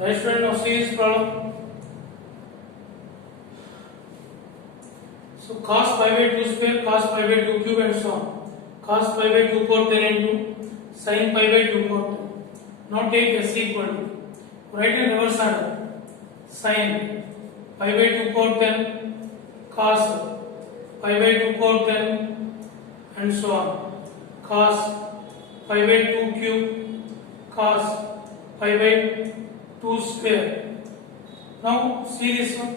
Right student, now see this problem. So cos pi by 2 square, cos pi by 2 cube and so on. Cos pi by 2 cot 10 into sin pi by 2 cot 10. Now take s equal to, write in reverse order. Sin pi by 2 cot 10, cos pi by 2 cot 10 and so on. Cos pi by 2 cube, cos pi by 2 square. Now see this one.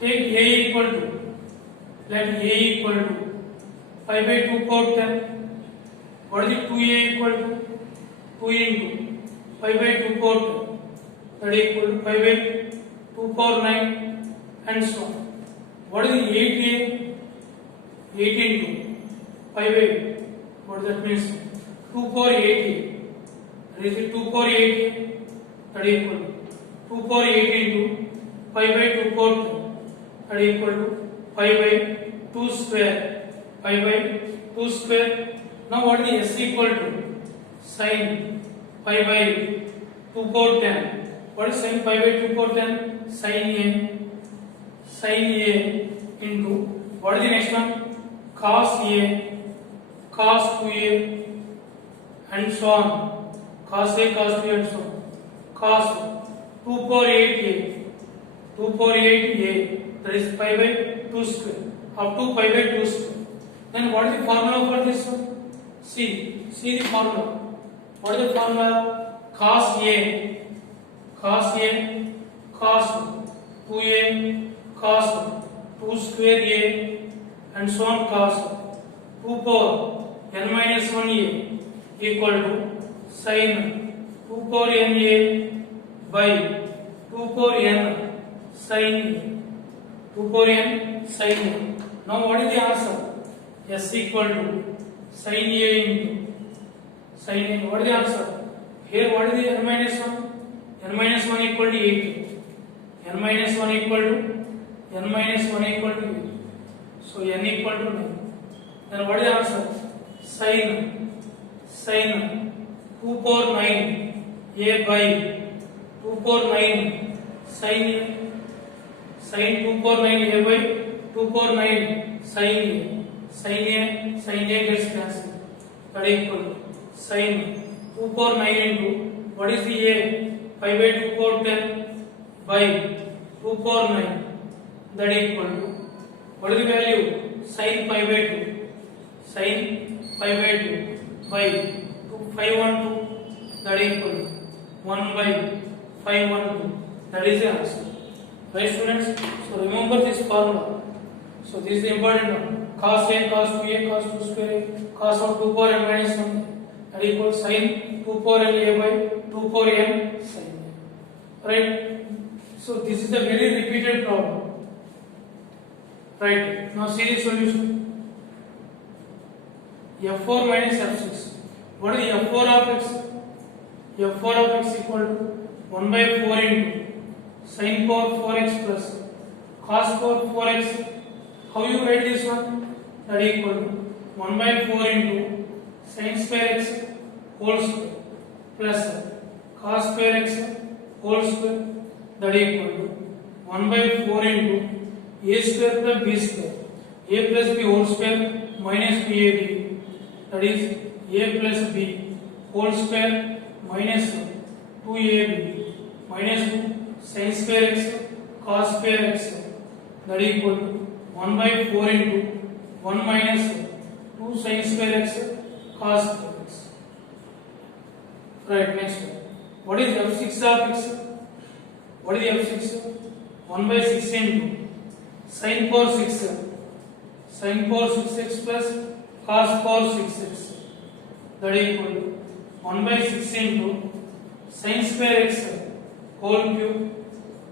Take a equal to, let a equal to pi by 2 cot 10. What is it? 2a equal to 2 into pi by 2 cot 10. That is equal to pi by 2 power 9 and so on. What is the 8a? 8 into pi by, what that means? 2 power 8a. That is 2 power 8a. That is equal to 2 power 8 into pi by 2 cot 10. That is equal to pi by 2 square. Pi by 2 square. Now what is the s equal to? Sin pi by 2 cot 10. What is sin pi by 2 cot 10? Sin a into, what is the next one? Cos a, cos 2a and so on. Cos a, cos 2a and so on. Cos 2 power 8a. 2 power 8a. That is pi by 2 square, up to pi by 2 square. Then what is the formula for this one? See the formula. What is the formula? Cos a, cos 2a, cos 2 square a and so on, cos 2 power n minus 1a equal to sin 2 power n a by 2 power n sin a. 2 power n sin a. Now what is the answer? S equal to sin a into sin a. What is the answer? Here what is the n minus 1? N minus 1 equal to 8. N minus 1 equal to 8. So n equal to 9. Then what is the answer? Sin 2 power 9 a by 2 power 9 sin a. Sin 2 power 9 a by 2 power 9 sin a gets cancelled. That is equal to sin 2 power 9 into, what is the a? Pi by 2 power 10 by 2 power 9. That is equal to, what is the value? Sin pi by 2. Sin pi by 2 by 512. That is equal to 1 by 512. That is the answer. Right students? So remember this formula. So this is the important one. Cos a, cos 2a, cos 2 square, cos of 2 power n minus 1. That equals sin 2 power n a by 2 power n sin a. Right? So this is a very repeated problem. Right? Now see the solution. F4 minus F6. What is F4 of x? F4 of x equal to 1 by 4 into sin power 4x plus cos power 4x. How you write this one? That is equal to 1 by 4 into sin square x whole square plus cos square x whole square. That is equal to 1 by 4 into a square plus b square. A plus b whole square minus bab. That is a plus b whole square minus 2ab minus 2 sin square x cos square x. That is equal to 1 by 4 into 1 minus 2 sin square x cos square x. Right, next one. What is f6 of x? What is f6? 1 by 6 into sin power 6x. Sin power 6x plus cos power 6x. That is equal to 1 by 6 into sin square x whole cube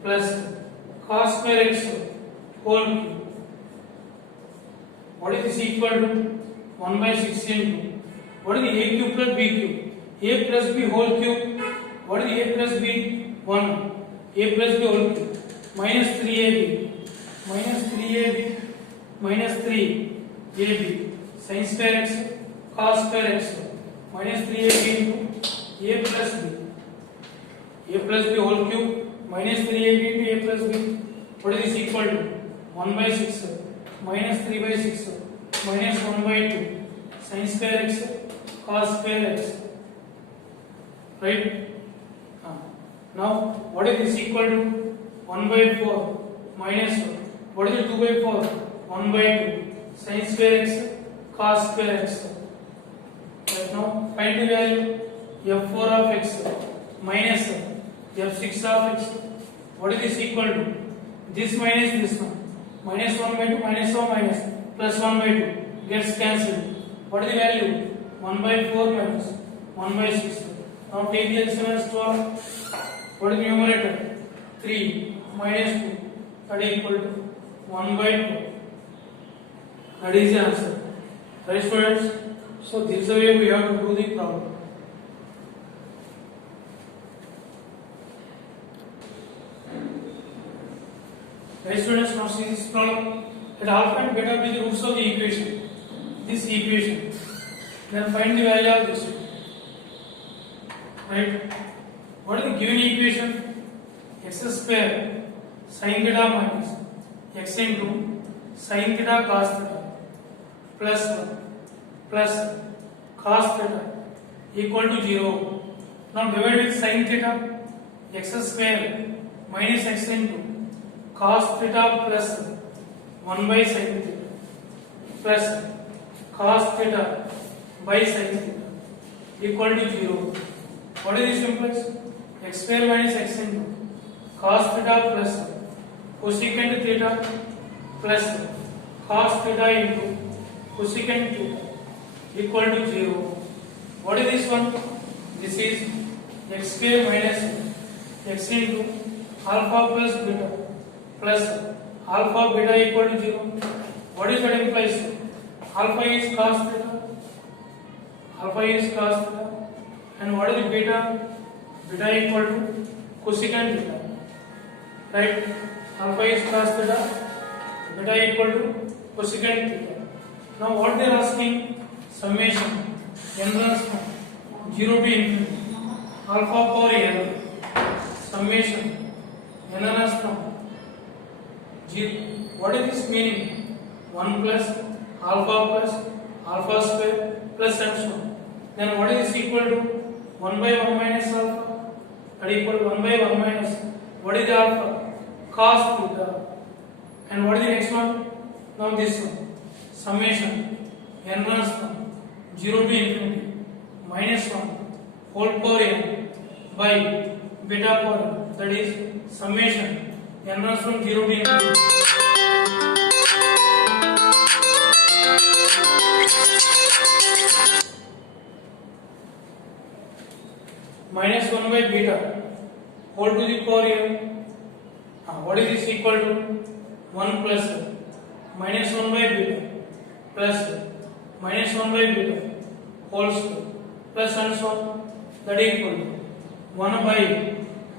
plus cos square x whole cube. What is this equal to? 1 by 6 into, what is the a cube plus b cube? A plus b whole cube. What is a plus b? 1. A plus b whole cube minus 3ab minus 3ab sin square x cos square x minus 3ab into a plus b. a plus b whole cube minus 3ab into a plus b. What is this equal to? 1 by 6 minus 3 by 6 minus 1 by 2 sin square x cos square x. Right? Now what is this equal to? 1 by 4 minus what is it? 2 by 4 1 by 2 sin square x cos square x. Right, now find the value f4 of x minus f6 of x. What is this equal to? This minus this one. Minus 1 by 2 minus 1 minus plus 1 by 2 gets cancelled. What is the value? 1 by 4 minus 1 by 6. Now take the LCM as 12. What is the numerator? 3 minus 2 that is equal to 1 by 2. That is the answer. Right, students? So this is the way we have to do the problem. Right, students? Now see this problem. Let alpha and beta be the roots of the equation. This equation. Then find the value of this. Right? What is the given equation? X square sin theta minus x into sin theta cos theta plus 1 plus cos theta equal to 0. Now divide with sin theta. X square minus x into cos theta plus 1 by sin theta plus cos theta by sin theta equal to 0. What is this implies? X square minus x into cos theta plus cosecant theta plus cos theta into cosecant theta equal to 0. What is this one? This is x square minus x into alpha plus beta plus alpha beta equal to 0. What is that implies? Alpha is cos theta. Alpha is cos theta. And what is the beta? Beta equal to cosecant theta. Right? Alpha is cos theta. Beta equal to cosecant theta. Now what they are asking? Summation n runs from 0 to infinity. Alpha power n. Summation n runs from 0. What is this meaning? 1 plus alpha square plus and so on. Then what is this equal to? 1 by 1 minus alpha. That equal to 1 by 1 minus. What is the alpha? Cos theta. And what is the next one? Now this one. Summation n runs from 0 to infinity minus 1 whole power n by beta power n. That is summation n runs from 0 to infinity. Minus 1 by beta whole to the power n. What is this equal to? 1 plus minus 1 by beta plus minus 1 by beta whole square plus and so on. That is equal to 1 by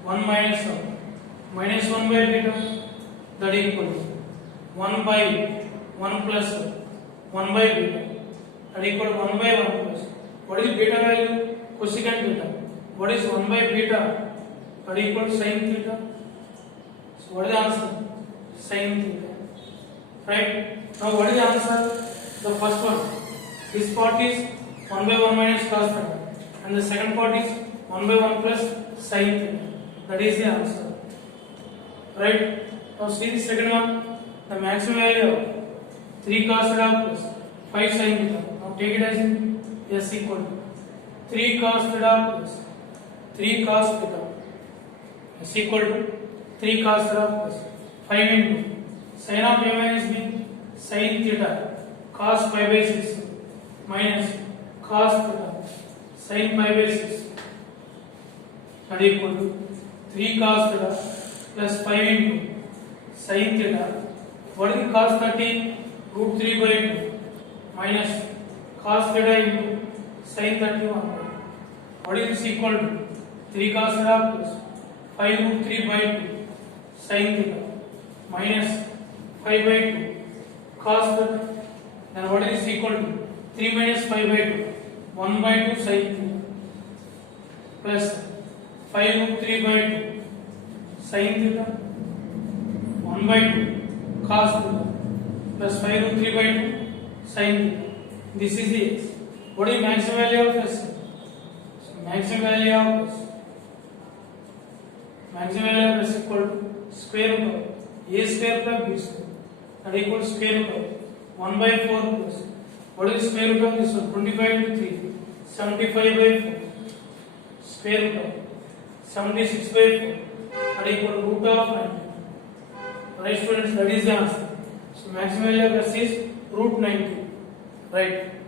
1 minus 1 minus 1 by beta. That is equal to 1 by 1 plus 1 by beta. That is equal to 1 by 1 plus. What is the beta value? Cosecant beta. What is 1 by beta? That is equal to sin theta. So what is the answer? Sin theta. Right? Now what is the answer? The first one. This part is 1 by 1 minus cos theta. And the second part is 1 by 1 plus sin theta. That is the answer. Right? Now see the second one. The maximum value of 3 cos theta plus 5 sin theta. Now take it as s equal to 3 cos theta plus 3 cos theta is equal to 3 cos theta plus 5 into sin of a minus b sin theta cos pi by 6 minus cos theta sin pi by 6 that is equal to 3 cos theta plus 5 into sin theta. What is the cos 30? Root 3 by 2 minus cos theta into sin 31. What is this equal to? 3 cos theta plus 5 root 3 by 2 sin theta minus 5 by 2 cos theta. Then what is this equal to? 3 minus 5 by 2 1 by 2 sin theta plus 5 root 3 by 2 sin theta 1 by 2 cos theta plus 5 root 3 by 2 sin theta. This is the x. What is maximum value of s? So maximum value of s equal to square root of a square plus b square that equals square root of 1 by 4 plus what is square root of this one? 25 into 3 75 by 4 square root of 76 by 4 that equal to root of 90. Right students, that is the answer. So maximum value of s is root 90. Right.